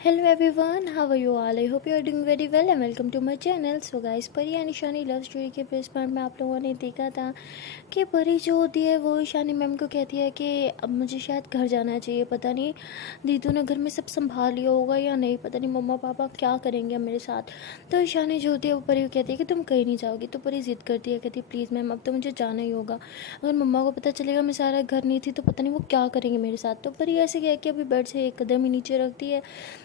Hello everyone, how are you all? I hope you are doing very well and welcome to my channel. So guys, परी और Ishani love story के base part में आप लोगों ने देखा था कि परी जो होती है वो ईशानी मैम को कहती है कि अब मुझे शायद घर जाना चाहिए। पता नहीं दीदू ने घर में सब संभाल लिया होगा या नहीं, पता नहीं मम्मा पापा क्या करेंगे अब मेरे साथ। तो ईशानी जो होती है वो परी को कहती है कि तुम कहीं नहीं जाओगी। तो परी जिद करती है, कहती है प्लीज़ मैम अब तो मुझे जाना ही होगा। अगर मम्मा को पता चलेगा मैं सारा घर नहीं थी तो पता नहीं वो क्या करेंगे मेरे साथ। तो परी ऐसे कह के अभी बेड से एक कदम ही नीचे रखती है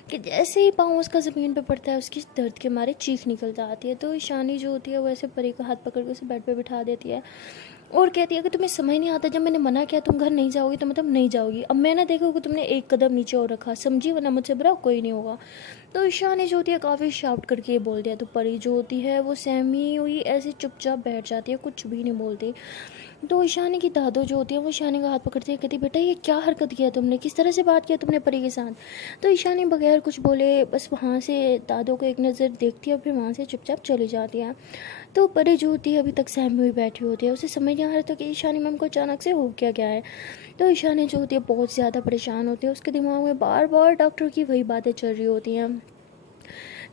कि जैसे ही पाँव उसका ज़मीन पे पड़ता है उसकी दर्द के मारे चीख निकल जाती है। तो ईशानी जो होती है वो ऐसे परी का हाथ पकड़ के उसे बेड पे बिठा देती है और कहती है कि तुम्हें समझ नहीं आता, जब मैंने मना किया तुम घर नहीं जाओगी तो मतलब नहीं जाओगी। अब मैं ना देखो कि तुमने एक कदम नीचे और रखा, समझी, वरना मुझसे बुरा कोई नहीं होगा। तो ईशानी जो होती है काफ़ी शाउट करके ये बोल दिया। तो परी जो होती है वो सहमी हुई ऐसे चुपचाप बैठ जाती है, कुछ भी नहीं बोलती। तो ईशानी की दादो जो होती है वो ईशानी का हाथ पकड़ती है, कहती बेटा ये क्या हरकत किया तुमने, किस तरह से बात किया तुमने परी के साथ। तो ईशानी बगैर कुछ बोले बस वहाँ से दादो को एक नज़र देखती है और फिर वहाँ से चुपचाप चली जाती है। तो परी जो होती है अभी तक सहमी हुई बैठी होती है, उसे समझ नहीं आ रहा था कि ईशानी मैम को अचानक से हो क्या गया है। तो ईशानी जो होती है बहुत ज़्यादा परेशान होती है, उसके दिमाग में बार बार डॉक्टर की वही बातें चल रही होती हैं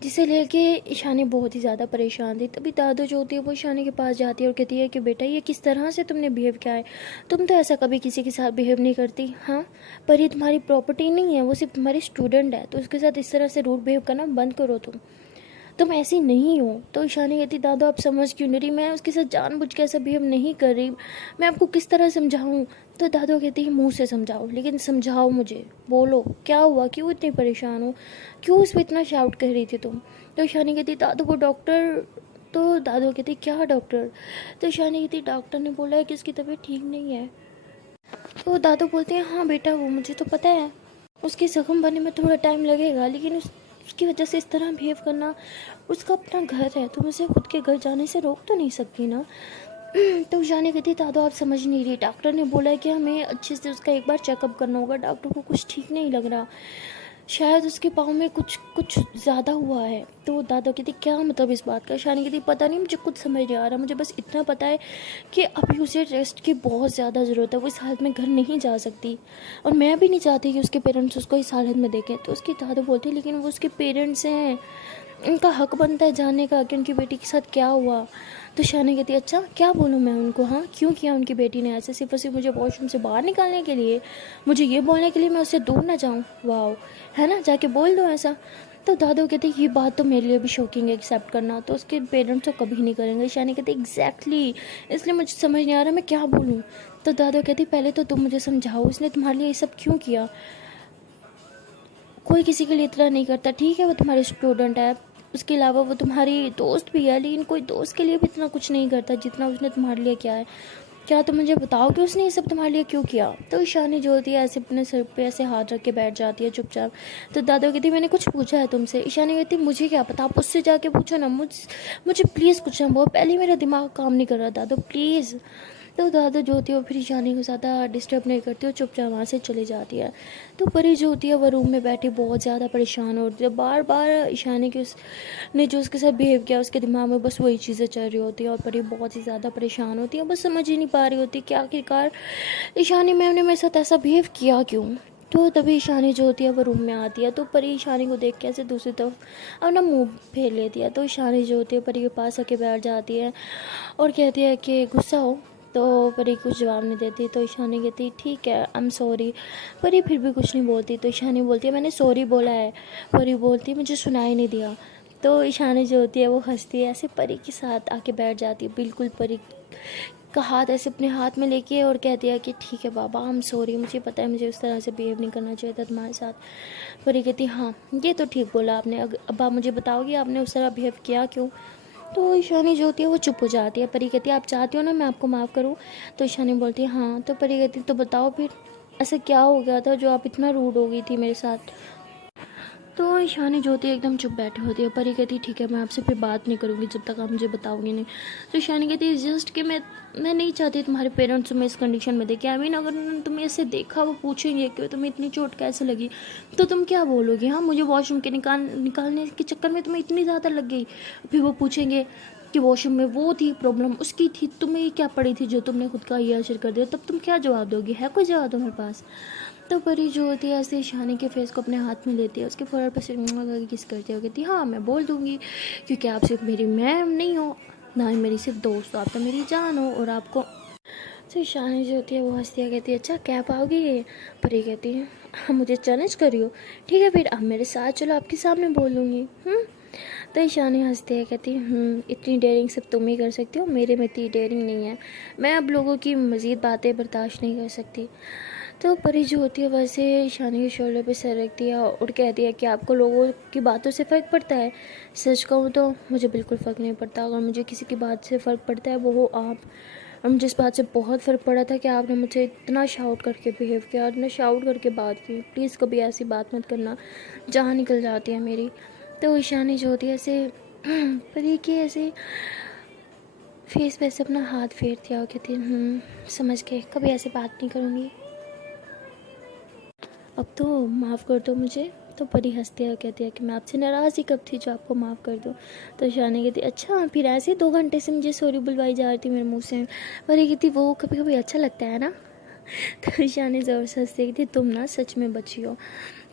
जिसे लेके ईशानी बहुत ही ज़्यादा परेशान थी। तभी दादू जो होती है वो ईशानी के पास जाती है और कहती है कि बेटा ये किस तरह से तुमने बिहेव किया है, तुम तो ऐसा कभी किसी के साथ बिहेव नहीं करती। हाँ, पर ये तुम्हारी प्रॉपर्टी नहीं है, वो सिर्फ तुम्हारी स्टूडेंट है, तो उसके साथ इस तरह से रूड बिहेव करना बंद करो तुम ऐसी नहीं हो। तो ईशानी कहती दादू आप समझ क्यों नहीं रही, मैं उसके साथ जानबूझ के ऐसा बिहेव नहीं कर रही, मैं आपको किस तरह समझाऊं। तो दादू कहती है मुंह से समझाओ, लेकिन समझाओ मुझे, बोलो क्या हुआ, क्यों इतनी परेशान हो, क्यों उस पर इतना शाउट कर रही थी तुम। तो ईशानी कहती दादू वो डॉक्टर। तो दादू कहती क्या डॉक्टर। तो ईशानी कहती डॉक्टर ने बोला है कि उसकी तबीयत ठीक नहीं है। तो दादू बोलते हैं हाँ बेटा वो मुझे तो पता है, उसके जख्म बनने में थोड़ा टाइम लगेगा, लेकिन उसकी वजह से इस तरह बिहेव करना, उसका अपना घर है, तुम उसे खुद के घर जाने से रोक तो नहीं सकती ना। तो जाने कहती दादू आप समझ नहीं रही, डॉक्टर ने बोला है कि हमें अच्छे से उसका एक बार चेकअप करना होगा, डॉक्टर को कुछ ठीक नहीं लग रहा, शायद उसके पाँव में कुछ कुछ ज़्यादा हुआ है। तो दादा कहती क्या मतलब इस बात का। शानी कहती पता नहीं, मुझे कुछ समझ नहीं आ रहा, मुझे बस इतना पता है कि अभी उसे रेस्ट की बहुत ज़्यादा ज़रूरत है, वो इस हालत में घर नहीं जा सकती और मैं भी नहीं चाहती कि उसके पेरेंट्स उसको इस हालत में देखें। तो उसकी दादा बोलती लेकिन वो उसके पेरेंट्स हैं, उनका हक बनता है जानने का कि उनकी बेटी के साथ क्या हुआ। तो शानी कहती अच्छा क्या बोलूँ मैं उनको, हाँ क्यों किया उनकी बेटी ने ऐसे, सिर्फ और सिर्फ मुझे वॉशरूम से बाहर निकालने के लिए, मुझे ये बोलने के लिए मैं उससे दूर ना जाऊँ। वाह, है ना, जाके बोल दो ऐसा। तो दादू कहते ये बात तो मेरे लिए भी शॉकिंग है, एक्सेप्ट करना तो उसके पेरेंट्स तो कभी नहीं करेंगे। शानी कहते एग्जैक्टली, इसलिए मुझे समझ नहीं आ रहा मैं क्या बोलूँ। तो दादू कहती पहले तो तुम मुझे समझाओ, उसने तुम्हारे लिए ये सब क्यों किया। कोई किसी के लिए इतना नहीं करता, ठीक है वो तुम्हारी स्टूडेंट है, उसके अलावा वो तुम्हारी दोस्त भी है, लेकिन कोई दोस्त के लिए भी इतना कुछ नहीं करता जितना उसने तुम्हारे लिए किया है। क्या तुम मुझे बताओ कि उसने ये सब तुम्हारे लिए क्यों किया। तो ईशानी जो होती है ऐसे अपने सिर पे ऐसे हाथ रख के बैठ जाती है चुपचाप। तो दादा कहती मैंने कुछ पूछा है तुमसे। ईशानी कहती मुझे क्या पता, आप उससे जाके पूछो ना, मुझे प्लीज़ कुछ ना बोलो, पहले मेरा दिमाग काम नहीं कर रहा दादू प्लीज़। तो दादा जो होती है वो फिर ईशानी को ज़्यादा डिस्टर्ब नहीं करती और चुपचाप वहाँ से चली जाती है। तो परी जो होती है वो रूम में बैठी बहुत ज़्यादा परेशान होती है, बार बार ईशानी की उसने जो उसके साथ बिहेव किया उसके दिमाग में बस वही चीज़ें चल रही होती है और परी बहुत ही ज़्यादा परेशान होती है, बस समझ ही नहीं पा रही होती कि आखिरकार ईशानी मैम ने मेरे साथ ऐसा बिहेव किया क्यों। तो तभी ईशानी जो होती है वो रूम में आती है। तो परी ईशानी को देख के ऐसे दूसरी तरफ अपना मुंह फेर लेती है। तो ईशानी जो होती है परी के पास आके बैठ जाती है और कहती है कि गुस्सा हो। तो परी कुछ जवाब नहीं देती। तो ईशानी कहती ठीक है आई एम सॉरी। परी फिर भी कुछ नहीं बोलती। तो ईशानी बोलती है मैंने सॉरी बोला है। परी बोलती है मुझे सुनाई नहीं दिया। तो ईशानी जो होती है वो हंसती है, ऐसे परी के साथ आके बैठ जाती है, बिल्कुल परी का हाथ ऐसे अपने हाथ में लेके और कहती है कि ठीक है बाबा आई एम सॉरी, मुझे पता है मुझे उस तरह से बिहेव नहीं करना चाहिए था तुम्हारे साथ। परी कहती हाँ ये तो ठीक बोला आपने, अब आप मुझे बताओगी आपने उस तरह बिहेव किया क्यों। तो ईशानी जो होती है वो चुप हो जाती है। परी कहती है आप चाहती हो ना मैं आपको माफ़ करूँ। तो ईशानी बोलती है हाँ। तो परी कहती तो बताओ फिर ऐसा क्या हो गया था जो आप इतना रूड हो गई थी मेरे साथ। तो ईशानी जो होती है एकदम चुप बैठी होती है। परी कहती है ठीक है मैं आपसे फिर बात नहीं करूँगी जब तक आप मुझे बताओगी नहीं। तो ईशानी कहती है जस्ट कि मैं नहीं चाहती तुम्हारे पेरेंट्स तुम्हें इस कंडीशन में देखे। आई मीन अगर उन्होंने तुम्हें ऐसे देखा वो पूछेंगे कि तुम्हें इतनी चोट कैसे लगी तो तुम क्या बोलोगी। हाँ मुझे वॉशरूम के निकालने के चक्कर में तुम्हें इतनी ज़्यादा लग गई। फिर वो पूछेंगे कि वॉशरूम में वो थी प्रॉब्लम उसकी थी, तुम्हें क्या पड़ी थी जो तुमने खुद का ये असर कर दिया, तब तुम क्या जवाब दोगी, है कोई जवाब तुम्हारे पास। तो परी जो होती है ऐसे ईशानी के फेस को अपने हाथ में लेती है, उसके फोrehead पर से किस करती है, वो कहती है हाँ मैं बोल दूँगी, क्योंकि आप सिर्फ मेरी मैम नहीं हो, ना ही मेरी सिर्फ दोस्त हो, आप तो मेरी जान हो। और आपको तो ईशानी जो होती है वो हंसती है, कहती है अच्छा क्या पाओगी ये। परी कहती है हाँ मुझे चैलेंज करियो, ठीक है फिर अब मेरे साथ चलो, आपके सामने बोलूँगी। तो ईशानी हंसती है, कहती है इतनी डेयरिंग सिर्फ तुम ही कर सकती हो, मेरे में इतनी डेयरिंग नहीं है, मैं अब लोगों की मज़ीद बातें बर्दाश्त नहीं कर सकती। तो परी जो होती है वैसे ईशानी के शोल्डर पे सर रखती है और कहती है कि आपको लोगों की बातों से फ़र्क पड़ता है। सच कहूँ तो मुझे बिल्कुल फ़र्क नहीं पड़ता, अगर मुझे किसी की बात से फ़र्क पड़ता है वो हो आप। और मुझे इस बात से बहुत फ़र्क पड़ा था कि आपने मुझे इतना शाउट करके बिहेव किया, इतना शाउट करके बात की, प्लीज़ कभी ऐसी बात मत करना, जहाँ निकल जाती है मेरी। तो ईशानी जो होती है ऐसे परी के ऐसे फेस पे ऐसे अपना हाथ फेरती है और कहती है समझ के, कभी ऐसे बात नहीं करूँगी, अब तो माफ़ कर दो मुझे। तो परी हंसती है और कहती है कि मैं आपसे नाराज़ ही कब थी जो आपको माफ़ कर दूँ। तो ईशानी कहती अच्छा फिर ऐसे 2 घंटे से मुझे सॉरी बुलवाई जा रही थी मेरे मुंह से। परी कहती वो कभी कभी अच्छा लगता है ना। तो ईशानी ज़ोर से हंसती कहती तुम ना सच में बची हो।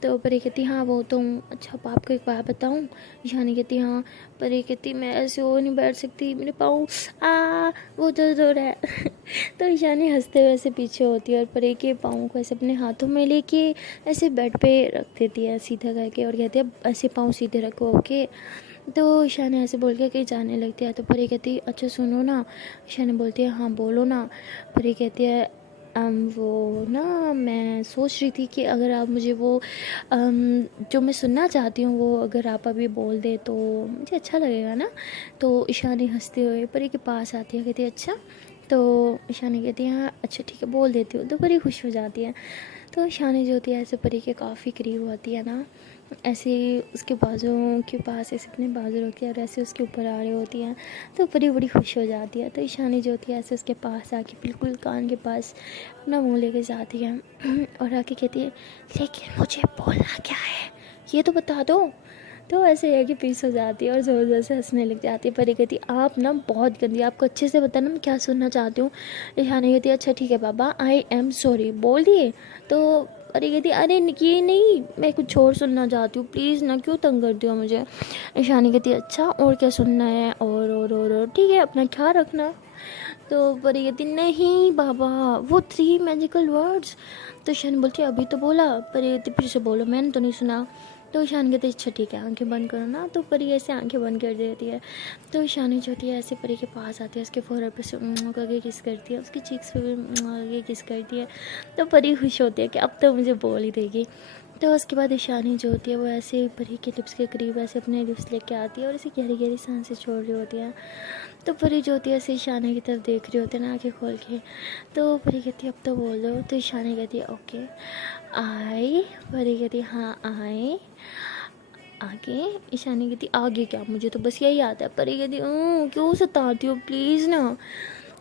तो परी कहती हाँ वो तो अच्छा आपको एक बात बताऊँ। ईशानी कहती हाँ। परी कहती मैं ऐसे हो नहीं बैठ सकती, मेरे पाँव वो दर्द हो रहा है। तो ईशानी हंसते हुए ऐसे पीछे होती है और परी के पाँव को ऐसे अपने हाथों में लेके ऐसे बेड पे रख देती है सीधा करके और कहती है ऐसे पाँव सीधे रखो ओके। तो ईशानी ऐसे बोल के कहीं जाने लगती है। तो परी कहती है अच्छा सुनो ना। ईशानी बोलती है हाँ बोलो ना। परी कहती है वो ना मैं सोच रही थी कि अगर आप मुझे वो जो मैं सुनना चाहती हूँ वो अगर आप अभी बोल दे तो मुझे अच्छा लगेगा ना। तो ईशानी हंसते हुए परी के पास आती है, कहती है अच्छा। तो ईशानी कहती है हाँ अच्छा ठीक है बोल देती हूँ। तो परी खुश हो जाती है। तो ईशानी जो होती है ऐसे परी के काफ़ी करीब होती है ना, ऐसे उसके बाजुओं के पास ऐसे अपने बाजू रख के और ऐसे उसके ऊपर आ रही होती हैं। तो परी बड़ी खुश हो जाती है। तो ईशानी जो होती है ऐसे उसके पास आके बिल्कुल कान के पास अपना मुंह लेके जाती है और आके कहती है लेकिन मुझे बोलना क्या है ये तो बता दो। तो ऐसे है कि पीस हो जाती है और ज़ोर ज़ोर से हंसने लग जाती है। परी कहती आप ना बहुत गंदी, आपको अच्छे से बताना मैं क्या सुनना चाहती हूँ। ईशानी कहती अच्छा ठीक है बाबा आई एम सॉरी बोल दिए। तो परी कहती अरे ये नहीं मैं कुछ और सुनना चाहती हूँ, प्लीज़ ना क्यों तंग करती हो मुझे। ईशानी कहती अच्छा और क्या सुनना है और ठीक है अपना ख्याल रखना। तो परी कहती नहीं बाबा वो 3 मैजिकल वर्ड्स। तो ईशानी बोलती अभी तो बोला। परी कहती फिर से बोलो मैंने तो नहीं सुना। तो ईशानी कहती अच्छा ठीक है आंखें बंद करो ना। तो परी ऐसे आंखें बंद कर देती है। तो ईशानी जो होती है ऐसे परी के पास आती है, उसके फोrehead पे से करके किस करती है, उसकी चीक्स पे भी करके किस करती है। तो परी खुश होती है कि अब तो मुझे बोल ही देगी। तो उसके बाद ईशानी जो होती है वो ऐसे परी के लिप्स के करीब ऐसे अपने लिप्स लेके आती है और ऐसे गहरी गहरी सांसें छोड़ रही होती है। तो परी जो होती है ऐसे ईशानी की तरफ देख रही होती है ना आँखें खोल के। तो परी कहती है अब तो बोल दो। तो ईशानी कहती है ओके आई। परी कहती है हाँ आई। आगे। ईशानी कहती आगे क्या, मुझे तो बस यही आता है। परी कहती क्यों सताती हो प्लीज़ ना।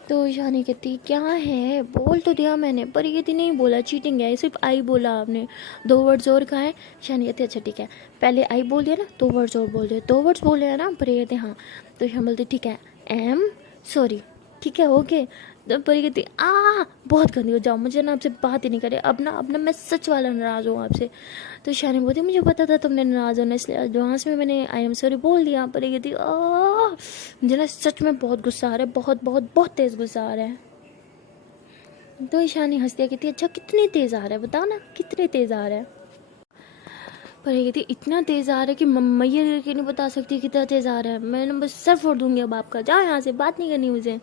तो ईशानी कहती क्या है बोल तो दिया मैंने। परी कहती नहीं बोला चीटिंग है, सिर्फ आई बोला आपने, 2 वर्ड्स और कहाँ है। ईशानी कहती अच्छा ठीक है पहले आई बोल दिया ना, 2 वर्ड्स और बोल दिए, 2 वर्ड्स बोले हैं ना। परी कहती हाँ। तो ईशानी बोलती ठीक है एम सॉरी, ठीक है ओके। तो परी कहती बहुत गंदी हो जाओ, मुझे ना आपसे बात ही नहीं करे अब ना मैं सच वाला नाराज़ हूँ आपसे। तो ईशानी बोलती मुझे पता था तुमने नाराज़ होना, इसलिए एडवांस में मैंने आई एम सॉरी बोल दिया। परी कहती मुझे ना सच में बहुत गुस्सा आ रहा है, बहुत बहुत बहुत तेज़ गुस्सा आ रहा है। तो ईशानी हंसती है, कहती अच्छा कितनी तेज़ आ रहा है बताओ ना कितनी तेज़ आ रहा है। परी कहती इतना तेज़ आ रहा है कि मैया करके नहीं बता सकती कितना तेज़ आ रहा है, मैं बस सर फोड़ दूंगी अब आपका, जाओ यहाँ से बात नहीं करनी मुझे।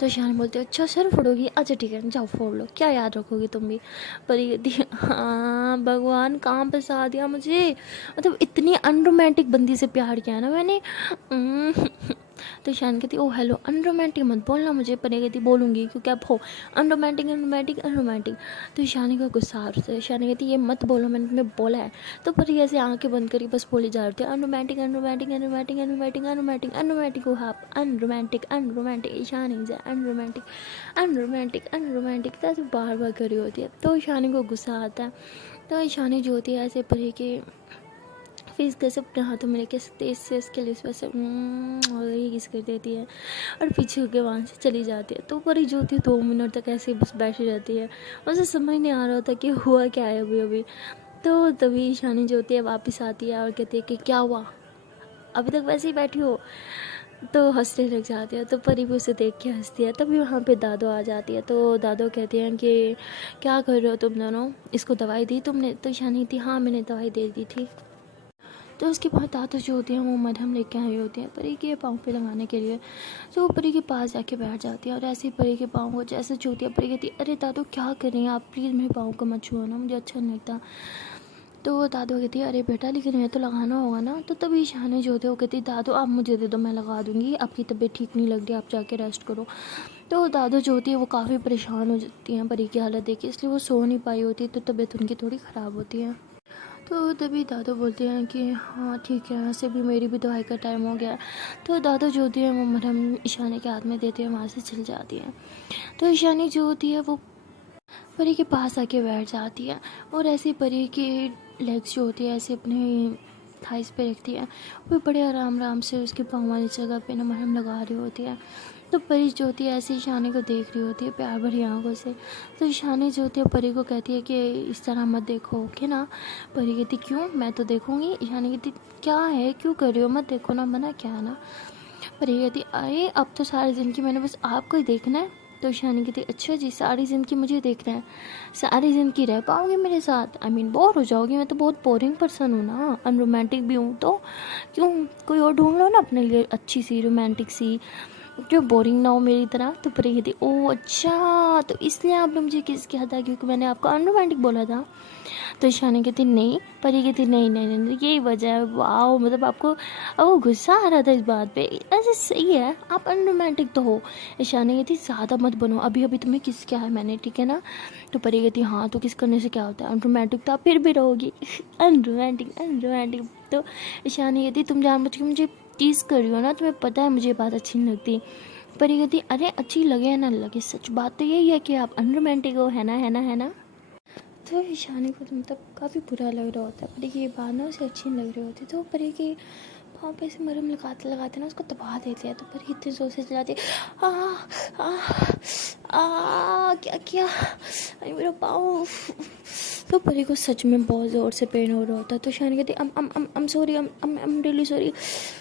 तो ईशानी बोलती अच्छा सर फोड़ोगी, अच्छा ठीक है जाओ फोड़ लो, क्या याद रखोगी तुम भी। परी कहती हाँ भगवान कहाँ फंसा दिया मुझे, मतलब इतनी अनरोमांटिक बंदी से प्यार किया ना मैंने। तो ईशान कहती ओ हेलो अनरोमांटिक मत बोलना मुझे। परी कहती बोलूँगी क्योंकि आप हो अनरोमांटिक अनरोमांटिक अनरोमांटिक। तो ईशानी का गुस्सा आ रहा है, ईशानी कहती ये मत बोलो मैंने तुम्हें बोला है। तो परी ऐसे आंखें बंद करी बस बोली जा रही थी unromantic unromantic unromantic unromantic unromantic unromantic आप अनरोमांटिक अनरोमांटिक ईशानी से अनरोमांटिक अनरोमांटिक अनरोमांटिक ऐसे बार बार करी होती है। तो ईशानी को गुस्सा आता है। तो ईशानी जो होती है ऐसे परी के फेस कैसे अपने हाथों में लेके तेज से इसके लिए वैसे ये किस कर देती है और पीछे होके वहाँ से चली जाती है। तो परी जो होती है 2 मिनट तक ऐसे ही बस बैठी रहती है, उसे समझ नहीं आ रहा होता कि हुआ क्या है अभी अभी। तो तभी ईशानी जो होती है वापस आती है और कहती है कि क्या हुआ, अभी तक वैसे ही बैठी हो। तो हंसने लग जाती है। तो परी भी उसे देख के हंसती है। तभी वहाँ पे दादो आ जाती है। तो दादो कहती हैं कि क्या कर रहे हो तुम दोनों, इसको दवाई दी तुमने? तो ईशानी थी हाँ मैंने दवाई दे दी थी। तो उसके बाद दादो जो होती हैं वो मरहम लेके आई होती हैं परी के पाँव पे लगाने के लिए। तो वो परी के पास जाके बैठ जाती है और ऐसे ही परी के पाँव को जैसे छूती है परी कहती है अरे दादो क्या कर रही हैं आप, प्लीज़ मेरे पाँव को मत छुओ ना, मुझे अच्छा नहीं लगता। तो दादू कहती है अरे बेटा लेकिन ये तो लगाना होगा ना। तो तभी ईशानी जो होती है वो कहती है दादू आप मुझे दे दो मैं लगा दूंगी, आपकी तबीयत ठीक नहीं लग रही, आप जाके रेस्ट करो। तो दादू जो होती है वो काफ़ी परेशान हो जाती हैं परी की हालत देख के, इसलिए वो सो नहीं पाई होती, तो तबीयत उनकी थोड़ी ख़राब होती है। तो तभी दादू बोलते हैं कि हाँ ठीक है, वैसे भी मेरी भी दवाई का टाइम हो गया है। तो दादू जो होती है वो मरहम ईशानी के हाथ में देती है, वहाँ से चल जाती है। तो ईशानी जो होती है वो परी के पास आके बैठ जाती है और ऐसे परी की लेग्स जो होती है ऐसे अपने थाइस पे रखती है। वो बड़े आराम आराम से उसके पाँव वाली जगह पे ना मरहम लगा रही होती है। तो परी जो होती है ऐसे ईशानी को देख रही होती है प्यार भरी आंखों से। तो ईशानी जो होती है परी को कहती है कि इस तरह मत देखो ओके ना। परी कहती क्यों, मैं तो देखूंगी। ईशानी कहती क्या है, क्यों कर रही हो, मत देखो ना, मना क्या है ना। परी कहती अरे अब तो सारी ज़िंदगी मैंने बस आपको ही देखना है। तो ईशानी कहती अच्छा जी सारी ज़िंदगी मुझे देखना है, सारी ज़िंदगी रह पाओगे मेरे साथ, आई मीन बोर हो जाओगी, मैं तो बहुत बोरिंग पर्सन हूँ ना, अनरोमांटिक भी हूँ। तो क्यों कोई और ढूंढ लो ना अपने लिए अच्छी सी रोमांटिक सी, जो बोरिंग ना हो मेरी तरह। तो परी कहती ओह अच्छा तो इसलिए आपने मुझे किस किया था क्योंकि मैंने आपको अनरोमांटिक बोला था। तो ईशानी कहती नहीं, परी कहती नहीं नहीं नहीं नहीं, यही वजह है। वाह मतलब आपको अब वो गुस्सा आ रहा था इस बात पे, ऐसे सही है आप अनरोमांटिक तो हो। ईशानी कहती ज़्यादा मत बनो, अभी अभी तुम्हें किस किया है मैंने, ठीक है ना। तो परी कहती हाँ तो किस करने से क्या होता है, अनरोमांटिक तो आप फिर भी रहोगी अनरोमांटिक अनरोमांटिक। तो ईशानी कहती तुम जानबूझ के मुझे टीज कर रही हो ना, तुम्हें पता है मुझे ये बात अच्छी नहीं लगती। परी कहती अरे अच्छी लगे या ना लगे सच बात तो यही है कि आप अनरोमांटिक हो, है ना है ना है ना। तो ईशानी को तो मतलब काफ़ी बुरा लग रहा होता है, परी की ये बात ना उसे अच्छी नहीं लग रही होती। तो परी की पाँव पे से मरहम लगाते लगाते ना उसको दबा देती है। तो परी इतनी जोर से चिल्लाती है आ क्या किया, अरे मेरा पाँव। तो परी को सच में बहुत ज़ोर से पेन हो रहा होता है। तो ईशानी कहती I'm sorry, I'm really sorry,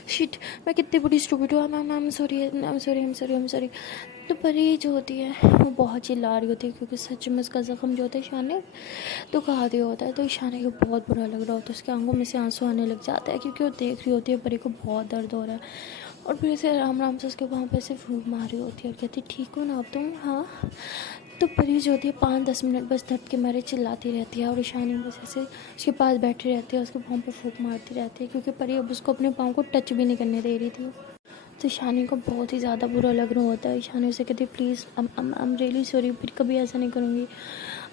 shit मैं कितनी बड़ी स्टूपिड हूँ, I'm सॉरी। तो परी जो होती है वो बहुत चिल्ला रही होती है क्योंकि सच में उसका ज़ख्म जो होता है ईशानी तो कहा दिया होता है। तो ईशानी को बहुत बुरा लग रहा होता है, उसकी आंखों में से आंसू आने लग जाता है क्योंकि वो देख रही होती है परी को बहुत दर्द हो रहा है। और फिर से आराम आराम से उसके वहाँ पे से फूंक मार रही होती है और कहती ठीक हो ना अब तुम, हाँ। तो परी जो होती है 5-10 मिनट बस दर्द के मारे चिल्लाती रहती है और ईशानी बस ऐसे उसके पास बैठी रहती है, उसके पाँव पे फूंक मारती रहती है क्योंकि परी अब उसको अपने पाँव को टच भी नहीं करने दे रही थी। तो ईशानी को बहुत ही ज़्यादा बुरा लग रहा होता है। ईशानी उसे कहती please I am really sorry, फिर कभी ऐसा नहीं करूँगी।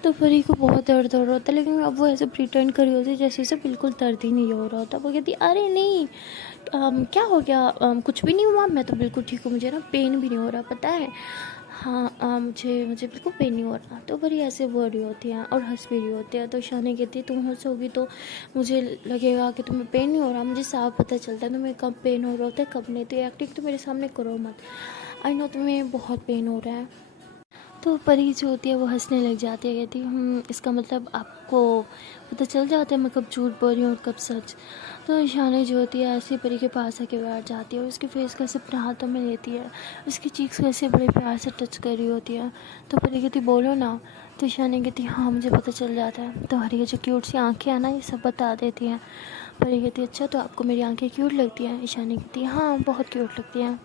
तो परी को बहुत दर्द हो रहा होता है लेकिन अब वो ऐसे प्रिटेंड कर रही होती है जैसे उसे बिल्कुल दर्द ही नहीं हो रहा होता। वो कहती अरे नहीं क्या हो गया, कुछ भी नहीं हुआ, मैं तो बिल्कुल ठीक हूँ, मुझे ना पेन भी नहीं हो रहा पता है। हाँ मुझे बिल्कुल पेन नहीं हो रहा। तो परी ऐसे बोल रही होती है और हंस भी रही होती है। तो ईशानी कहती है तुम हंसोगी तो मुझे लगेगा कि तुम्हें पेन नहीं हो रहा, मुझे साफ पता चलता है तुम्हें कब पेन हो रहा होता है कब नहीं। तो एक्टिंग तो मेरे सामने करो मत, आई नो तुम्हें बहुत पेन हो रहा है। तो परी जो होती है वो हंसने लग जाती है, कहती इसका मतलब आपको पता चल जाता है मैं कब झूठ बोल रही हूँ और कब सच। तो ईशानी जो होती है ऐसे परी के पास आके बैठ जाती है और उसके फेस को ऐसे अपने हाथों में लेती है, उसकी चीक्स को ऐसे बड़े प्यार से टच कर रही होती है। तो परी कहती बोलो ना। तो ईशानी कहती हाँ मुझे पता चल जाता है, तुम्हारी ये जो क्यूट सी आँखें हैं ना ये सब बता देती हैं। परी कहती अच्छा तो आपको मेरी आँखें क्यूट लगती हैं। ईशानी कहती हाँ बहुत क्यूट लगती हैं।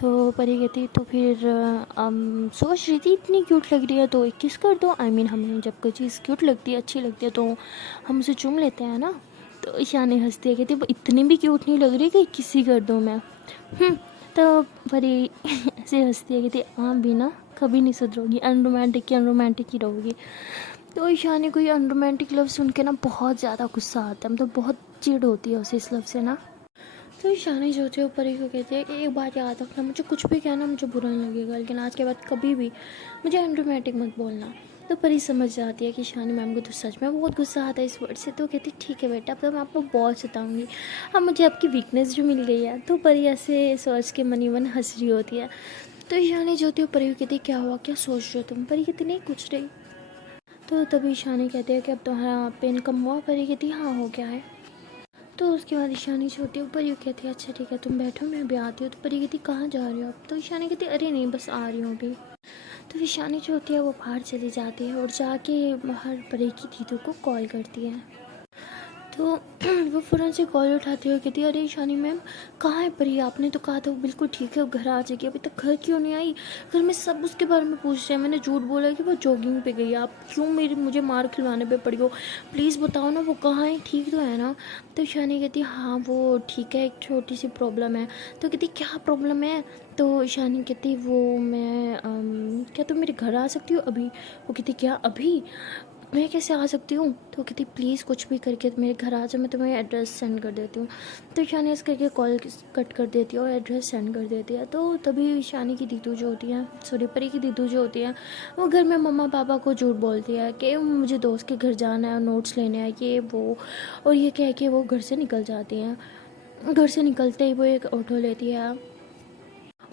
तो परी कहती तो फिर सोच रही थी इतनी क्यूट लग रही है तो 21 कर दो, आई मीन हमें जब कोई चीज़ क्यूट लगती है अच्छी लगती है तो हम उसे चूम लेते हैं ना। तो ईशानी हंसती है कहती वो इतनी भी क्यूट नहीं लग रही कि किसी कर दूँ मैं। तो परी ऐसे हंसती है कहती हाँ भी ना कभी नहीं सुधरोगी, अनरोमांटिक ही रहोगी। तो ईशानी को ये अनरोमांटिक लव सुन के ना बहुत ज़्यादा गुस्सा आता है, मतलब बहुत चिढ़ होती है उसे इस लव से ना। तो ईशानी जो होती है परी को कहती है कि एक बात याद रखना, मुझे कुछ भी कहना मुझे बुरा नहीं लगेगा लेकिन आज के बाद कभी भी मुझे अनरोमांटिक मत बोलना। तो परी समझ जाती है कि ईशानी मैम को तो सच में बहुत गुस्सा आता है इस वर्ड से। तो कहती ठीक है बेटा, अब तो मैं आपको बहुत सताऊँगी, अब मुझे आपकी वीकनेस जो मिल गई है। तो परी ऐसे सोच के मनी मन हंस रही होती है। तो ईशानी जो होती है परी को कहती क्या हुआ, क्या सोच रहे हो तुम? परी कहती नहीं कुछ नहीं। तो तभी ईशानी कहती है कि अब तुम्हारा पेन कम हुआ? परी कहती हाँ हो गया है। तो उसके बाद ईशानी जो होती है परी को कहती है अच्छा ठीक है तुम बैठो मैं अभी आती हूँ। तो परी कहती कहाँ जा रही हो अब? तो ईशानी कहती अरे नहीं बस आ रही हूँ अभी। तो ईशानी जो होती है वो बाहर चली जाती है और जाके बाहर परी की दीदू को कॉल करती है। तो वो फ़ौरन से कॉल उठाती है और कहती है अरे ईशानी मैम कहाँ है परी? आपने तो कहा था वो बिल्कुल ठीक है, अब घर आ जाएगी, अभी तक घर क्यों नहीं आई? घर में सब उसके बारे में पूछ रहे हैं, मैंने झूठ बोला कि वो जॉगिंग पे गई है, आप क्यों मुझे मार खिलवाने पे पड़ी हो? प्लीज़ बताओ ना वो कहाँ है, ठीक तो है ना? तो ईशानी कहती हाँ वो ठीक है, एक छोटी सी प्रॉब्लम है। तो कहती क्या प्रॉब्लम है? तो ईशानी कहती वो मैं क्या तुम मेरे घर आ सकती हो अभी? वो कहती क्या अभी? मैं कैसे आ सकती हूँ? तो कहती प्लीज़ कुछ भी करके मेरे घर आ जाओ, मैं तुम्हें एड्रेस सेंड कर देती हूँ। तो ईशानी इस करके कॉल कट कर देती है और एड्रेस सेंड कर देती है। तो तभी ईशानी की दीदू जो होती है, सॉरी परी की दीदू जो होती है, वो घर में मम्मा पापा को झूठ बोलती है कि मुझे दोस्त के घर जाना है और नोट्स लेने हैं ये वो, और ये कह के वो घर से निकल जाती हैं। घर से निकलते ही वो एक ऑटो लेती है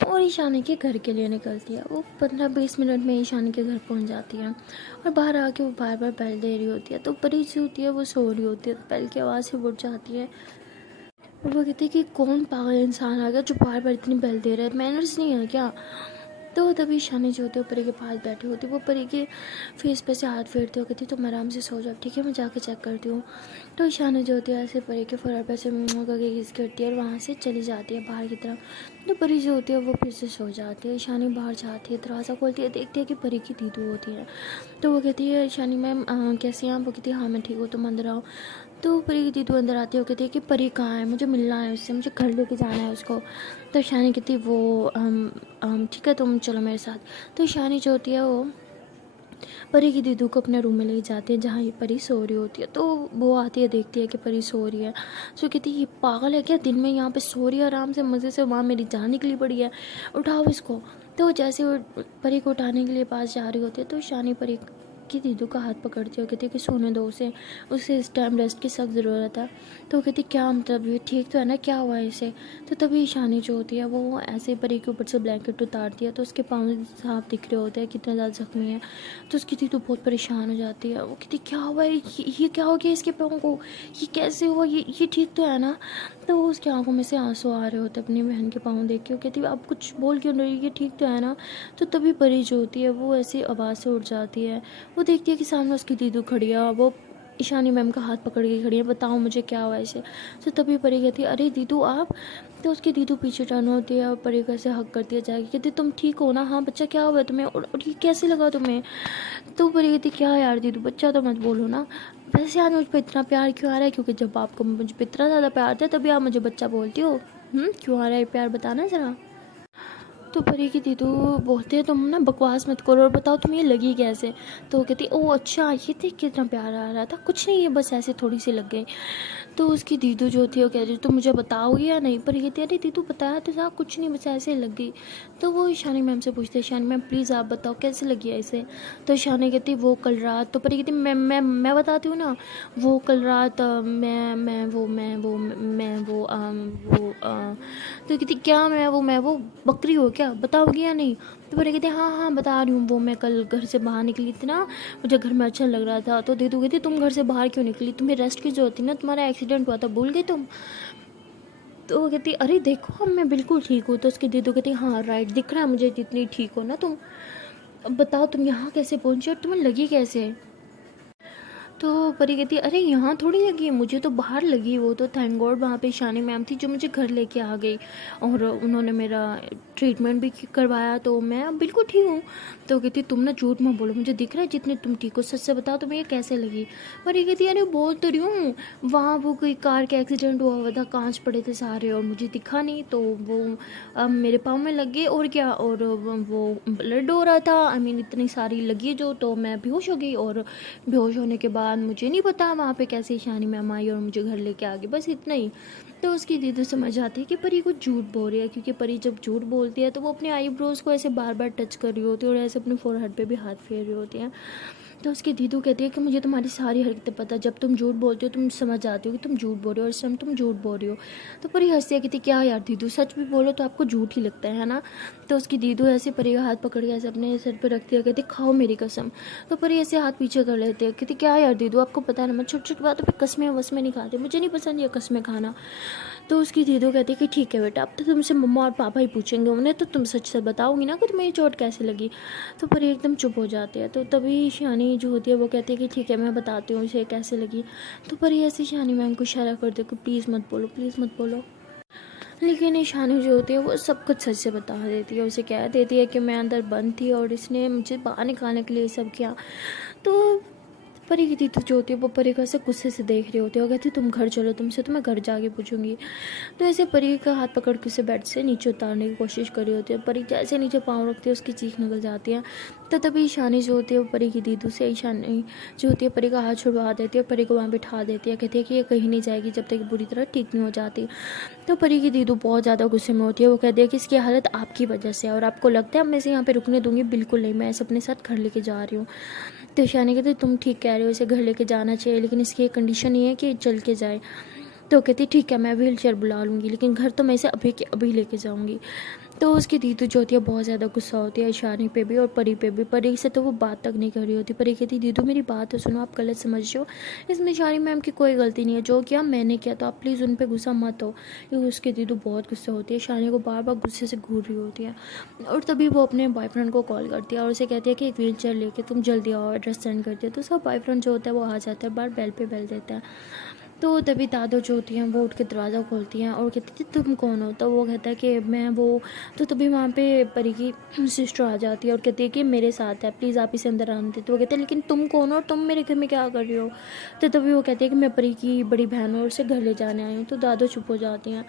और ईशानी के घर के लिए निकलती है। वो 15-20 मिनट में ईशानी के घर पहुंच जाती है और बाहर आके वो बार बार बेल दे रही होती है। तो परी जो होती है वो सो रही होती है, तो बेल की आवाज़ से उठ जाती है और वो कहती है कि कौन पागल इंसान आ गया जो बार बार इतनी बेल दे रहा है, मैनर्स नहीं है क्या? तो तभी ईशानी जो होती है परी के पास बैठी होती है, वो परी के फेस पे से हाथ फेरते हो कहती तुम आराम से सो जाओ, ठीक है मैं जाके चेक करती हूँ। तो ईशानी जो होती है ऐसे परी के फोरहेड पे से मुँह करके किस करती है और वहाँ से चली जाती है बाहर की तरफ। तो परी जो होती है वो फिर से सो जाती है। ईशानी बाहर जाती है, दरवाज़ा खोलती है, देखती है कि परी की दीदू होती है। तो वो कहती है ईशानी मैम कैसी हैं आप? वो कहती है हाँ मैं ठीक हूँ, तुम अंदर आओ। तो परी की दीदू अंदर आती है, वो कहती है कि परी कहाँ है, मुझे मिलना है उससे, मुझे घर लेके जाना है उसको। तो ईशानी कहती है वो ठीक है तुम चलो मेरे साथ। तो ईशानी जो होती है वो परी की दीदू को अपने रूम में ले जाती है जहाँ ये परी सो रही होती है। तो वो आती है, देखती है कि परी सो रही है। तो कहती है ये पागल है क्या, दिन में यहाँ पे सो रही है आराम से मज़े से, वहाँ मेरी जान निकली पड़ी है, उठाओ इसको। तो जैसे वो परी को उठाने के लिए पास जा रही होती है तो ईशानी परी की दीदू का हाथ पकड़ती है, कहती है कि सोने दो उसे इस टाइम रेस्ट की सख्त ज़रूरत है। तो वो कहती क्या मतलब ये ठीक तो है ना, क्या हुआ है इसे? तो तभी ईशानी जो होती है वो ऐसे परी के ऊपर से ब्लैंकेट उतारती है तो उसके पाँव साफ दिख रहे होते हैं कितने ज़्यादा जख्मी है। तो उसकी दीदू बहुत परेशान हो जाती है, वो कहती क्या हुआ है, ये क्या हो गया इसके पाँव को, ये कैसे हुआ, ये ठीक तो है ना? तो उसकी आंखों में से आंसू आ रहे होते अपनी बहन के पाँव देख के। वो कहती अब कुछ बोल क्यों नहीं, ये ठीक तो है ना? तो तभी परी जो होती है वो ऐसी आवाज़ से उठ जाती है। वो देखती है कि सामने उसकी दीदू खड़ी है, वो ईशानी मैम का हाथ पकड़ के खड़ी है, बताओ मुझे क्या हुआ इसे? तो तभी परी कहती है अरे दीदू आप? तो उसकी दीदू पीछे टर्न होती है और परी को ऐसे हक करती है जाएगी, कहती तुम ठीक हो ना? हाँ बच्चा क्या हुआ है तुम्हें, और ये कैसे लगा तुम्हें? तो परी कहती क्या यार दीदू बच्चा तो मत बोलो ना, वैसे आज मुझ पर इतना प्यार क्यों आ रहा है? क्योंकि जब आपको मुझ पर इतना ज़्यादा प्यार था तभी आप मुझे बच्चा बोलती हो। क्यों आ रहा है प्यार, बताना ज़रा। तो परी की दीदू बोलते हैं तुम ना बकवास मत करो और बताओ तुम्हें ये लगी कैसे? तो वो कहती ओ अच्छा ये देख कितना प्यार आ रहा था, कुछ नहीं ये बस ऐसे थोड़ी सी लग गई। तो उसकी दीदू जो थी वो कह रही तुम मुझे बताओगी या नहीं? पर ये कहती अरे दीदू बताया तो था, कुछ नहीं बस ऐसे लग गई। तो वो ईशानी मैम से पूछते ईशानी मैम प्लीज़ आप बताओ कैसे लगी है इसे? तो ईशानी कहती वो कल रात। तो परी कहती मैं बताती हूँ ना। वो कल रात तो कहती क्या मैं वो बकरी हो क्या, बताओगी या नहीं? तो परी कहती हाँ हाँ बता रही हूँ, वो मैं कल घर से बाहर निकली थी ना, मुझे घर में अच्छा लग रहा था। तो दीदू कहती तुम घर से बाहर क्यों निकली, तुम्हें रेस्ट की जरूरत थी ना, तुम्हारा एक्सीडेंट हुआ था भूल गई तुम? तो वो कहती अरे देखो अब मैं बिल्कुल ठीक हूँ। तो उसकी दीदू कहती हाँ राइट दिख रहा है मुझे जितनी ठीक हो ना तुम। अब बताओ तुम यहाँ कैसे पहुँची और तुम्हें लगी कैसे? तो परी कहती है अरे यहाँ थोड़ी लगी है, मुझे तो बाहर लगी। वो तो थैंक गॉड वहाँ पे ईशानी मैम थी जो मुझे घर लेके आ गई और उन्होंने मेरा ट्रीटमेंट भी करवाया, तो मैं अब बिल्कुल ठीक हूँ। तो कहती तुम ना झूठ मत बोलो, मुझे दिख रहा है जितने तुम ठीक हो, सच से बताओ तुम्हें ये कैसे लगी? पर ये कहती अरे बोल तो रही हूँ, वहाँ वो कोई कार का एक्सीडेंट हुआ था, कांच पड़े थे सारे और मुझे दिखा नहीं, तो वो अब मेरे पाँव में लग गए और क्या, और वो ब्लड हो रहा था, आई मीन इतनी सारी लगी जो, तो मैं बेहोश हो गई और बेहोश होने के बाद मुझे नहीं पता वहाँ पे कैसे ईशानी मैम आई और मुझे घर लेके आ गई, बस इतना ही। तो उसकी दीदी समझ आती है कि परी कुछ झूठ बोल रही है, क्योंकि परी जब झूठ बोलती है तो वो अपने आईब्रोज को ऐसे बार बार टच कर रही होती है और ऐसे अपने फोरहेड पे भी हाथ फेर रही होती है। तो उसकी दीदू कहती है कि मुझे तुम्हारी सारी हरकतें पता है, जब तुम झूठ बोलती हो तुम समझ जाती हो कि तुम झूठ बोल रहे हो और इस टाइम तुम झूठ बोल रही हो। तो परी हंसती है, कहती क्या यार दीदू, सच भी बोलो तो आपको झूठ ही लगता है ना। तो उसकी दीदू ऐसे परी का हाथ पकड़ के ऐसे अपने सर पर रखती है, कहती खाओ मेरी कसम। तो परी ऐसे हाथ पीछे कर लेती है, कहती क्या यार दीदू, आपको पता है ना मैं छोटी छोटी बातों पर कसमें वसमें नहीं खाती, मुझे नहीं पसंद ये कसमें खाना। तो उसकी दीदू कहती है कि ठीक है बेटा, अब तो तुमसे मम्मा और पापा ही पूछेंगे, उन्हें तो तुम सच से बताओगी ना कि तुम्हें ये चोट कैसे लगी। तो परी एकदम चुप हो जाती है। तो तभी शियानी जो होती है वो कहती है कि ठीक है मैं बताती हूँ इसे कैसे लगी। तो परी ऐसी शियानी मैम को इशारा करती है कि प्लीज़ मत बोलो, प्लीज़ मत बोलो। लेकिन ईशानी जो होती है वो सब कुछ सच से बता देती है, उसे कह देती है कि मैं अंदर बंद थी और इसने मुझे बाहर निकालने के लिए सब किया। तो परी की दीदी जो होती है वो परी को ऐसे गुस्से से देख रही होती है और कहती तुम घर चलो, तुमसे तो मैं घर जाके पूछूंगी। तो ऐसे परी का हाथ पकड़ के उसे बेड से नीचे उतारने की कोशिश कर रही होती है। परी जैसे नीचे पाँव रखती है उसकी चीख निकल जाती है। तो तभी ईशानी जो होती है वो परी की दीदू से ईशानी जो होती है परी का हाथ छुड़वा देती है, परी को वहाँ बिठा देती है, कहती है कि ये कहीं नहीं जाएगी जब तक बुरी तरह ठीक नहीं हो जाती। तो परी की दीदू बहुत ज़्यादा गुस्से में होती है, वो कहती है कि इसकी हालत आपकी वजह से है और आपको लगता है अब मैं इसे यहाँ पे रुकने दूंगी, बिल्कुल नहीं, मैं इसे अपने साथ घर लेके जा रही हूँ। तो ईशानी कहती तुम ठीक कह रहे हो, इसे घर लेके जाना चाहिए, लेकिन इसकी एक कंडीशन ये है कि चल के जाए। तो कहती ठीक है मैं व्हील चेयर बुला लूँगी, लेकिन घर तो मैं इसे अभी के अभी लेके जाऊँगी। तो उसकी दीदू जो होती है बहुत ज़्यादा गुस्सा होती है ईशानी पे भी और परी पे भी। परी से तो वो बात तक नहीं कर रही होती। परी कहती दीदू मेरी बात तो सुनो, आप गलत समझ रहे हो, इसमें ईशानी मैम की कोई गलती नहीं है, जो किया मैंने किया, तो आप प्लीज़ उन पर गुस्सा मत हो। क्योंकि उसकी दीदू बहुत गुस्सा होती है, ईशानी को बार बार गुस्से से घूर रही होती है। और तभी वो अपने बॉयफ्रेंड को कॉल करती है और उसे कहती है कि एक व्हील चेयर लेके तुम जल्दी आओ, एड्रेस सेंड करती है। तो उसका बॉयफ्रेंड जो होता है वो आ जाता है, बार बेल पे बेल देता है। तो तभी दादो जो होती हैं वो उठ के दरवाज़ा खोलती हैं और कहती थी तुम कौन हो। तो वो कहता है कि मैं वो। तो तभी वहाँ पे परी की सिस्टर आ जाती है और कहती है कि मेरे साथ है, प्लीज़ आप इसे अंदर आने दे। तो वो कहते हैं लेकिन तुम कौन हो और तुम मेरे घर में क्या कर रही हो। तो तभी वो कहती है कि मैं परी की बड़ी बहन हूँ और उसे घर ले जाने आई हूँ। तो दादो चुप हो जाती हैं।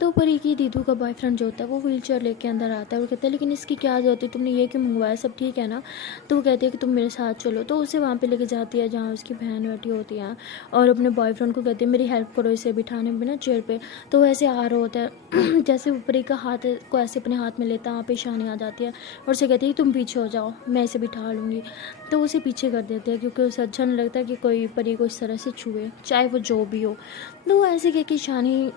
तो परी की दीदू का बॉयफ्रेंड जो होता है वो व्हील चेयर लेके अंदर आता है और कहता है लेकिन इसकी क्या जरूरत है, तुमने ये क्यों मंगवाया, सब ठीक है ना। तो वो कहती है कि तुम मेरे साथ चलो। तो उसे वहाँ पे लेके जाती है जहाँ उसकी बहन बैठी होती है और अपने बॉयफ्रेंड को कहती है मेरी हेल्प करो इसे बिठाने में ना चेयर पे। तो वो ऐसे आ रहा होता है जैसे वो परी का हाथ को ऐसे अपने हाथ में लेता है, वहाँ पे ईशानी आ जाती है और उसे कहती है तुम पीछे हो जाओ, मैं इसे बिठा लूँगी। तो उसे पीछे कर देते हैं क्योंकि उसे अच्छा नहीं लगता कि कोई परी को इस तरह से छुए, चाहे वो जो भी हो। तो वो ऐसे कह के ईशानी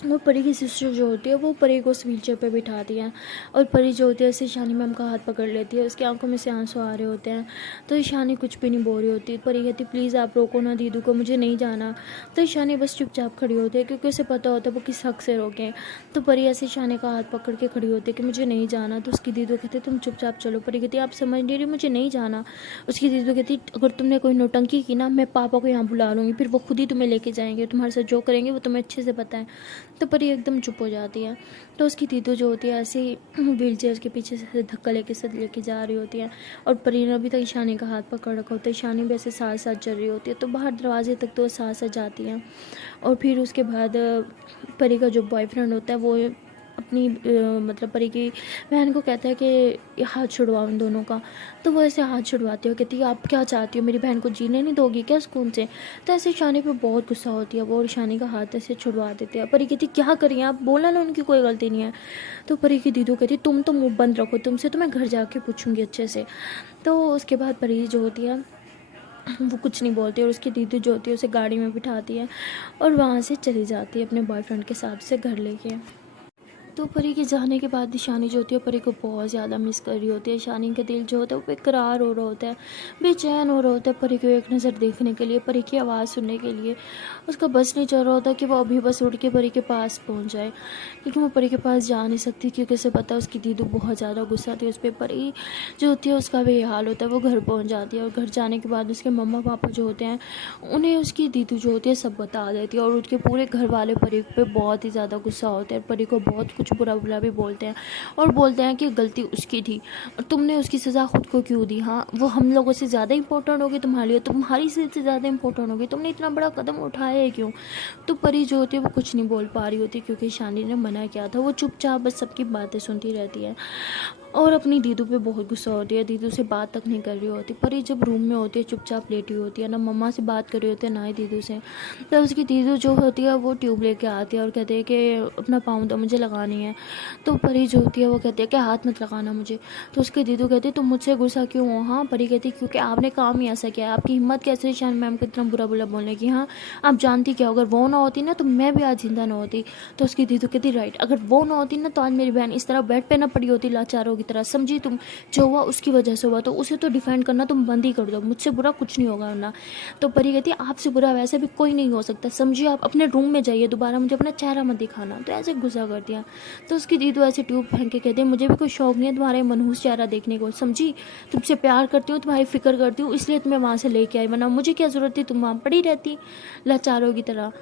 वो परी की सिस्टर जो होती है वो परी को उस व्हीलचेयर पे बिठाती है और परी जो होती है ऐसे ईशानी मैम का हाथ पकड़ लेती है, उसकी आंखों में से आंसू आ रहे होते हैं। तो ईशानी कुछ भी नहीं बोल रही होती। परी कहती प्लीज़ आप रोको ना दीदू को, मुझे नहीं जाना। तो ईशानी बस चुपचाप खड़ी होती है क्योंकि उसे पता होता है वो किस हक से रोकें। तो परी ऐसे ईशानी का हाथ पकड़ के खड़ी होती है कि मुझे नहीं जाना। तो उसकी दीदू कहती तुम चुपचाप चलो। परी कहती आप समझ नहीं रही, मुझे नहीं जाना। उसकी दीदू कहती अगर तुमने कोई नौटंकी की ना मैं पापा को यहाँ बुला लूँगी, फिर वो खुद ही तुम्हें लेके जाएंगे, तुम्हारे साथ जो करेंगे वो तुम्हें अच्छे से पता है। तो परी एकदम चुप हो जाती है। तो उसकी दीदू जो होती है ऐसे ही व्हील चेयर के पीछे से धक्का लेके जा रही होती है और परी ने अभी तक ईशानी का हाथ पकड़ रखा होता है। ईशानी भी ऐसे साथ साथ चल रही होती है। तो बाहर दरवाजे तक तो साथ साथ जाती हैं और फिर उसके बाद परी का जो बॉयफ्रेंड होता है वो अपनी मतलब परी की बहन को कहता है कि हाथ छुड़वाओ उन दोनों का। तो वो ऐसे हाथ छुड़वाती है, कहती है आप क्या चाहती हो, मेरी बहन को जीने नहीं दोगी क्या सुकून से। तो ऐसे ईशानी पे बहुत गुस्सा होती है वो और ईशानी का हाथ ऐसे छुड़वा देती है। परी कहती क्या करिए आप, बोला ना उनकी कोई गलती नहीं है। तो परी की दीदू कहती तुम तो मुँह बंद रखो, तुमसे तो मैं घर जाके पूछूंगी अच्छे से। तो उसके बाद परी जो होती है वो कुछ नहीं बोलती और उसकी दीदी जो होती है उसे गाड़ी में बिठाती है और वहाँ से चली जाती है अपने बॉयफ्रेंड के साथ से घर लेके। तो परी के जाने के बाद ईशानी जो होती है परी को बहुत ज़्यादा मिस कर रही होती है। ईशानी का दिल जो होता है वो बेकरार हो रहा होता है, बेचैन हो रहा होता है परी को एक नज़र देखने के लिए, परी की आवाज़ सुनने के लिए। उसका बस नहीं चल रहा होता कि वो अभी बस उड़ के परी के पास पहुंच जाए, लेकिन वो परी के पास जा नहीं सकती क्योंकि उसे पता है उसकी दीदू बहुत ज़्यादा गुस्सा थी उस पर। परी जो होती है उसका भी हाल होता है, वो घर पहुँच जाती है और घर जाने के बाद उसके मम्मा पापा जो होते हैं उन्हें उसकी दीदू जो होती है सब बता देती है और उसके पूरे घर वाले परी पे बहुत ही ज़्यादा गुस्सा होते हैं। परी को बहुत कुछ बुरा बुरा भी बोलते हैं और बोलते हैं कि गलती उसकी थी और तुमने उसकी सज़ा खुद को क्यों दी। हाँ वो हम लोगों से ज़्यादा इंपॉर्टेंट होगी तुम्हारे लिए, तुम्हारी से ज़्यादा इंपॉर्टेंट होगी, तुमने इतना बड़ा कदम उठाया है क्यों। तो परी जो होती है वो कुछ नहीं बोल पा रही होती क्योंकि ईशानी ने मना किया था। वो चुपचाप बस सबकी बातें सुनती रहती है और अपनी दीदू पे बहुत गुस्सा होती है, दीदू से बात तक नहीं कर रही होती। परी जब रूम में होती है चुपचाप लेटी होती है, ना मम्मा से बात कर रही होती है ना ही दीदू से। तो उसकी दीदू जो होती है वो ट्यूब लेके आती है और कहती है कि अपना पाँव तो मुझे लगानी है। तो परी जो होती है वो कहती है कि हाथ मत लगाना मुझे। तो उसकी दीदू कहती है तुम मुझसे गुस्सा क्यों हो? हाँ, परी कहती है क्योंकि आपने काम ही ऐसा किया है, आपकी हिम्मत कैसे ईशान मैम को इतना बुरा बुरा बोलने की। हाँ, आप जानती क्या, अगर वो ना होती ना तो मैं भी आज जिंदा ना होती। तो उसकी दीदू कहती राइट, अगर वो ना होती ना तो आज मेरी बहन इस तरह बेड पे ना पड़ी होती लाचारों की तरह। समझी तुम, जो हुआ उसकी वजह से हुआ, तो उसे तो डिफेंड करना तुम बंद ही कर दो, मुझसे बुरा कुछ नहीं होगा वरना। तो परी कहती है आपसे बुरा वैसे भी कोई नहीं हो सकता, समझिए आप अपने रूम में जाइए, दोबारा मुझे अपना चेहरा मत दिखाना। तो ऐसे गुस्सा कर दिया। तो उसकी दीदू ऐसे ट्यूब फेंक के कहते हैं मुझे भी कोई शौक नहीं है तुम्हारे मनहूस चेहरा देखने को, समझी, तुमसे प्यार करती हूँ, तुम्हारी फिक्र करती हूँ, इसलिए तुम्हें वहाँ से लेके आई, वरना मुझे क्या ज़रूरत थी, तुम वहाँ पड़ी रहती लाचारों की तरह।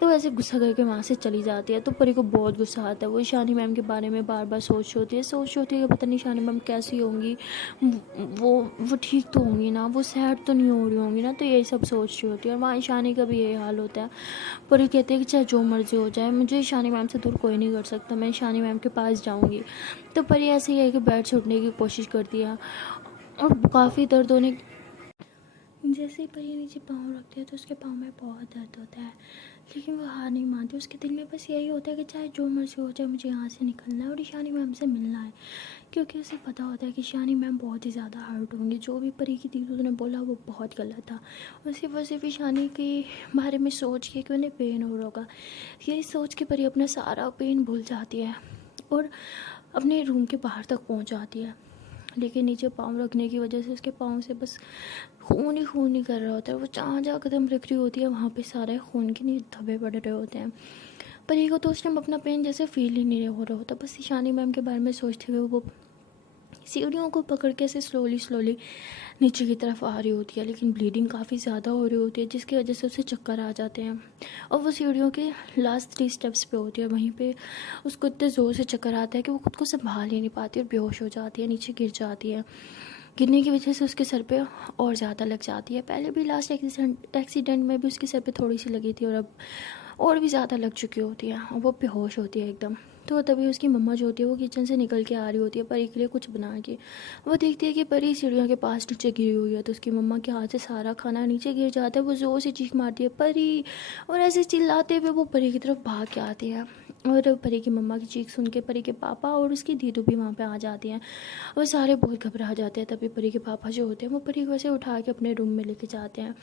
तो ऐसे गुस्सा करके वहाँ से चली जाती है। तो परी को बहुत गुस्सा आता है, वो ईशानी मैम के बारे में बार बार सोच होती है कि पता नहीं ईशानी मैम कैसी होंगी, वो ठीक तो होंगी ना, वो सैड तो नहीं हो रही होंगी ना। तो यही सब सोच रही होती है और वहाँ ईशानी का भी यही हाल होता है। परी कहती है कि चाहे जो मर्जी हो जाए, मुझे ईशानी मैम से दूर कोई नहीं कर सकता, मैं ईशानी मैम के पास जाऊँगी। तो परी ऐसे ही है कि बेड छोड़ने की कोशिश करती है और काफ़ी दर्द होने, जैसे ही परी नीचे पाँव रखती है तो उसके पाँव में बहुत दर्द होता है, लेकिन वो हार नहीं मानती। उसके दिल में बस यही होता है कि चाहे जो मर्जी हो जाए, मुझे यहाँ से निकलना है और ईशानी मैम से मिलना है, क्योंकि उसे पता होता है कि ईशानी मैम बहुत ही ज़्यादा हर्ट होंगी। जो भी परी की दीदी ने बोला वो बहुत गलत था। वो सिर्फ ईशानी के बारे में सोच के कि उन्हें पेन हो रहा होगा, यही सोच के परी अपना सारा पेन भूल जाती है और अपने रूम के बाहर तक पहुँच जाती है। लेकिन नीचे पाँव रखने की वजह से उसके पाँव से बस खून ही कर रहा होता है। वो जहाँ जहाँ कदम रख रही होती है वहाँ पे सारे खून के नहीं धब्बे पड़ रहे होते हैं। पर ये को तो उस टाइम अपना पेन जैसे फील ही नहीं हो रहा होता, बस ईशानी मैम के बारे में सोचते हुए वो सीढ़ियों को पकड़ के ऐसे स्लोली नीचे की तरफ आ रही होती है। लेकिन ब्लीडिंग काफ़ी ज़्यादा हो रही होती है, जिसकी वजह से उसे चक्कर आ जाते हैं और वो सीढ़ियों के लास्ट 3 स्टेप्स पे होती है। वहीं पे उसको इतने ज़ोर से चक्कर आता है कि वो खुद को संभाल ही नहीं पाती और बेहोश हो जाती है, नीचे गिर जाती है। गिरने की वजह से उसके सर पे और ज़्यादा लग जाती है। पहले भी लास्ट एक्सीडेंट में भी उसके सर पे थोड़ी सी लगी थी और अब और भी ज़्यादा लग चुकी होती है और वो बेहोश होती है एकदम। तो तभी उसकी मम्मा जो होती है वो किचन से निकल के आ रही होती है परी के लिए कुछ बना के। वो देखती है कि परी सीढ़ियों के पास नीचे गिरी हुई है, तो उसकी मम्मा के हाथ से सारा खाना नीचे गिर जाता है। वो ज़ोर से चीख मारती है परी, और ऐसे चिल्लाते हुए वो परी की तरफ भाग के आती है। और परी की मम्मा की चीख सुन के परी के पापा और उसकी दीदू भी वहाँ पे आ जाती हैं और सारे बहुत घबरा जाते हैं। तभी परी के पापा जो होते हैं वो परी को ऐसे उठा के अपने रूम में लेके जाते हैं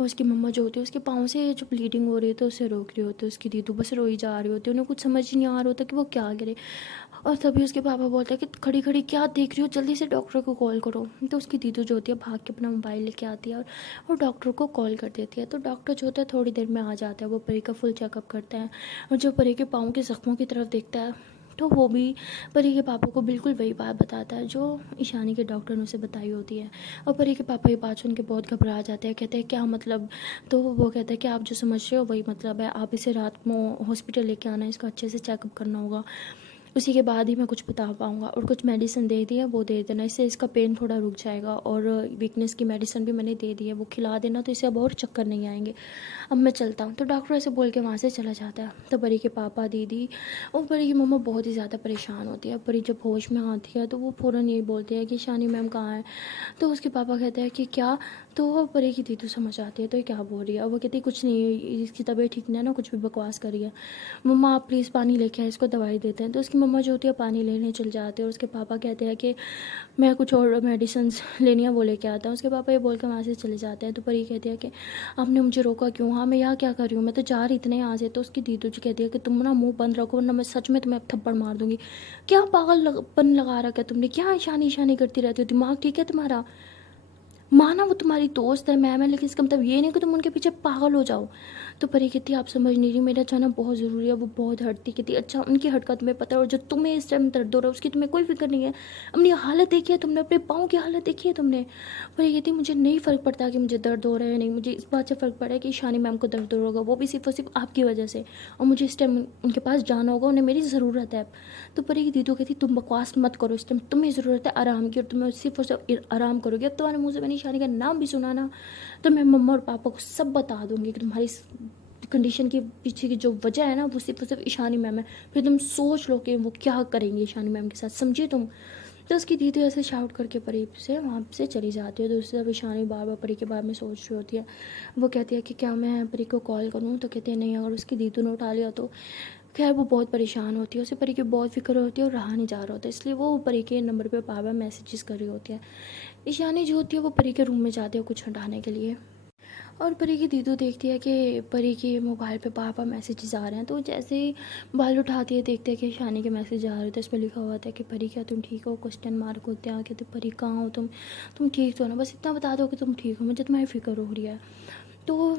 और उसकी मम्मा जो होती है उसके पाँव से जो ब्लीडिंग हो रही है तो उसे रोक रही होती है। उसकी दीदू बस रोई जा रही होती है, उन्हें कुछ समझ ही नहीं आ रहा होता कि वो क्या करे। और तभी उसके पापा बोलते हैं कि खड़ी खड़ी क्या देख रही हो, जल्दी से डॉक्टर को कॉल करो। तो उसकी दीदू जो होती है भाग के अपना मोबाइल लेके आती है और डॉक्टर को कॉल कर देती है। तो डॉक्टर जो होता है थोड़ी देर में आ जाता है, वो परी का फुल चेकअप करता है और जो परी के पाँव के ज़ख्मों की तरफ देखता है तो वो भी परी के पापा को बिल्कुल वही बात बताता है जो ईशानी के डॉक्टर ने उसे बताई होती है। और परी के पापा ये बात सुन के बहुत घबरा जाते हैं, कहते हैं क्या मतलब? तो वो कहता है कि आप जो समझ रहे हो वही मतलब है, आप इसे रात में हॉस्पिटल लेके आना, इसका अच्छे से चेकअप करना होगा, उसी के बाद ही मैं कुछ बता पाऊँगा। और कुछ मेडिसिन दे दी है वो दे देना, इससे इसका पेन थोड़ा रुक जाएगा। और वीकनेस की मेडिसिन भी मैंने दे दी है, वो खिला देना तो इसे अब और चक्कर नहीं आएंगे। अब मैं चलता हूँ। तो डॉक्टर ऐसे बोल के वहाँ से चला जाता है। तो परी के पापा, दीदी और परी की मम्मा बहुत ही ज़्यादा परेशान होती है। परी जब होश में आती है तो वो फ़ौरन यही बोलती है कि शानी मैम कहाँ है? तो उसके पापा कहते हैं कि क्या? तो वो परी की दीदी समझ आती है तो ये क्या बोल रही है। वो कहती है कुछ नहीं, इसकी तबीयत ठीक नहीं है ना, कुछ भी बकवास करी है। मम्मा आप प्लीज़ पानी लेके आए, इसको दवाई देते हैं। तो उसकी मम्मा जो होती है पानी लेने चल जाती है और उसके पापा कहते हैं कि मैं कुछ और मेडिसिन लेनी है वो लेके आता हूँ। उसके पापा ये बोल के वहाँ से चले जाते हैं। तो परी कहती है कि आपने मुझे रोका क्यों? हाँ, मैं यहाँ क्या कर रही हूँ, मैं तो जा रही थी ना यहाँ से। तो उसकी दीदू जी कहती है कि तुम ना मुंह बंद रखो वरना मैं सच में तुम्हें अब थप्पड़ मार दूंगी। क्या पागलपन लगा रखा है तुमने, क्या ईशानी ईशानी करती रहती हो, दिमाग ठीक है तुम्हारा? माना वो तुम्हारी दोस्त है, मैम है, लेकिन इसका मतलब ये नहीं कि तुम उनके पीछे पागल हो जाओ। तो परी कहती है आप समझ नहीं रही, मेरा जाना बहुत ज़रूरी है। वो बहुत हटती कहती है अच्छा उनकी हरकत तुम्हें पता है और जो तुम्हें इस टाइम दर्द हो रहा है उसकी तुम्हें कोई फिक्र नहीं है। अपनी हालत देखी है तुमने, अपने पाँव की हालत देखी है तुमने? परी कहती है मुझे नहीं फ़र्क पड़ता कि मुझे दर्द हो रहा है नहीं, मुझे इस बात से फ़र्क पड़ा है कि ईशानी मैम को दर्द हो होगा, वो भी सिर्फ और सिर्फ आपकी वजह से, और मुझे इस टाइम उनके पास जाना होगा, उन्हें मेरी ज़रूरत है। तो परी की दीदू कहती तुम बकवास मत करो, इस टाइम तुम्हें ज़रूरत है आराम की और तुम्हें सिर्फ और सिर्फ आराम करोगे। अब तुम्हारे मुँह से मैंने ईशानी का नाम भी सुना ना तो मैं मम्मा और पापा को सब बता दूंगी कि तुम्हारी कंडीशन के पीछे की जो वजह है ना वो सिर्फ और सिर्फ ईशानी मैम है। फिर तुम सोच लो कि वो क्या करेंगे ईशानी मैम के साथ, समझिए तुम। तो उसकी दीदी ऐसे शाउट करके परी से वहाँ से चली जाती है। दूसरी तरफ ईशानी बार बार परी के बारे में सोच रही होती है। वो कहती है कि क्या मैं परी को कॉल करूँ, तो कहती है नहीं, अगर उसकी दीदी ने उठा लिया तो। खैर वो बहुत परेशान होती है, उसे परी की बहुत फिक्र होती है और रहा नहीं जा रहा होता, इसलिए वो परी के नंबर पे बार बार मैसेजेस कर रही होती है। ईशानी जो होती है वो परी के रूम में जाती है कुछ हटाने के लिए, और परी की दीदू देखती है कि परी के मोबाइल पे बार बार मैसेजेस आ रहे हैं। तो जैसे ही बाल उठाती है देखते हैं कि ईशानी के मैसेज आ रहे थे, इस पर लिखा हुआ था कि परी क्या तुम ठीक हो, क्वेश्चन मार्क होते हैं। कहते परी कहाँ हो तुम ठीक तो हो ना, बस इतना बता दो कि तुम ठीक हो, मुझे तुम्हारी फिक्र हो रही है। तो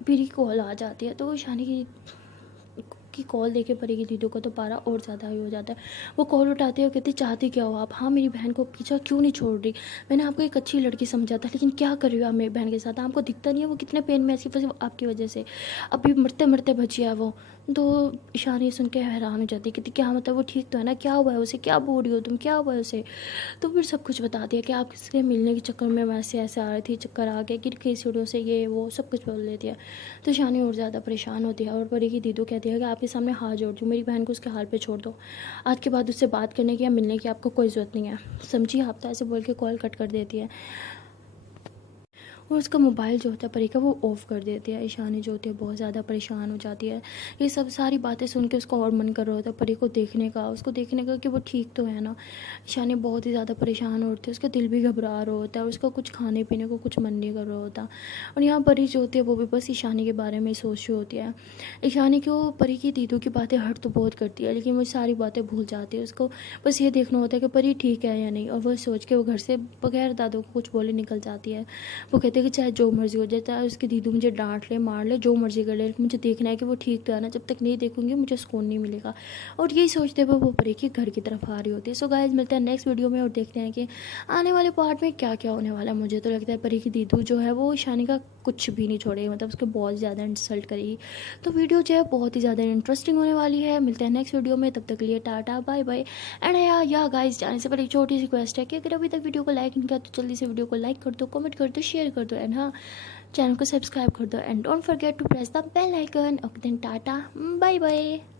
परी कॉल आ जाती है, तो ईशानी की कॉल देके परी की दीदू को तो पारा और ज़्यादा ही हो जाता है। वो कॉल उठाते हैं, कहती चाहती क्या हो आप, हाँ मेरी बहन को पीछा क्यों नहीं छोड़ रही, मैंने आपको एक अच्छी लड़की समझा था, लेकिन क्या कर रही हो आप मेरी बहन के साथ, आपको दिखता नहीं है वो कितने पेन में, सिर्फ आपकी वजह से अभी मरते मरते बची है वो। तो ईशानी सुन के हैरान हो जाती है, कहती क्या मतलब वो ठीक तो है ना, क्या हुआ है उसे, क्या बोल रही हो तुम, क्या हुआ है उसे। तो फिर सब कुछ बता दिया कि आप किसके मिलने के चक्कर में वैसे ऐसे आ रही थी, चक्कर आ गए, गिर गई सीढ़ियों से, ये वो सब कुछ बोल देती है। तो ईशानी और ज़्यादा परेशान होती है और परी की दीदू कहती है कि आपके सामने हाथ जोड़ दूँ, मेरी बहन को उसके हाल पे छोड़ दो, आज के बाद उससे बात करने की या मिलने की आपको कोई ज़रूरत नहीं है, समझिए आप। तो ऐसे बोल के कॉल कट कर देती है और उसका मोबाइल जो होता है परी का वो ऑफ़ कर देती है। ईशानी जो होती है बहुत ज़्यादा परेशान हो जाती है। ये सब सारी बातें सुन के उसका और मन कर रहा होता है परी को देखने का, उसको देखने का कि वो ठीक तो है ना। ईशानी बहुत ही ज़्यादा परेशान होती है, उसका दिल भी घबरा रहा होता है और उसका कुछ खाने पीने को कुछ मन नहीं कर रहा होता। और यहाँ परी जो होती है वो भी बस ईशानी के बारे में ही सोच रही होती है। ईशानी को परी की दीदू की बातें हर्ट तो बहुत करती है, लेकिन वो सारी बातें भूल जाती है। उसको बस ये देखना होता है कि परी ठीक है या नहीं, और वो सोच के वो घर से बगैर दादू को कुछ बोले निकल जाती है। वो कहते हैं कि चाहे जो मर्ज़ी हो जाए, चाहे उसकी दीदू मुझे डांट ले मार ले जो मर्ज़ी कर ले, लेकिन मुझे देखना है कि वो ठीक तो है ना, जब तक नहीं देखूंगी मुझे सुकून नहीं मिलेगा। और यही सोचते हुए वो परी के घर की तरफ आ रही होती है। सो गाइस मिलते हैं नेक्स्ट वीडियो में और देखते हैं कि आने वाले पार्ट में क्या क्या होने वाला है। मुझे तो लगता है परी की दीदू जो है वो ईशानी का कुछ भी नहीं छोड़ेगी, मतलब उसके बहुत ज़्यादा इंसल्ट करेगी। तो वीडियो जो है बहुत ही ज़्यादा इंटरेस्टिंग होने वाली है। मिलते हैं नेक्स्ट वीडियो में, तब तक के लिए टाटा बाय बाय। एंड या गाइस जाने से पहले एक छोटी सी रिक्वेस्ट है कि अगर अभी तक वीडियो को लाइक नहीं किया तो जल्दी से वीडियो को लाइक कर दो, कमेंट कर दो, शेयर कर दो, एंड हाँ चैनल को सब्सक्राइब कर दो, and don't forget to press the bell icon. Okay then tata bye bye.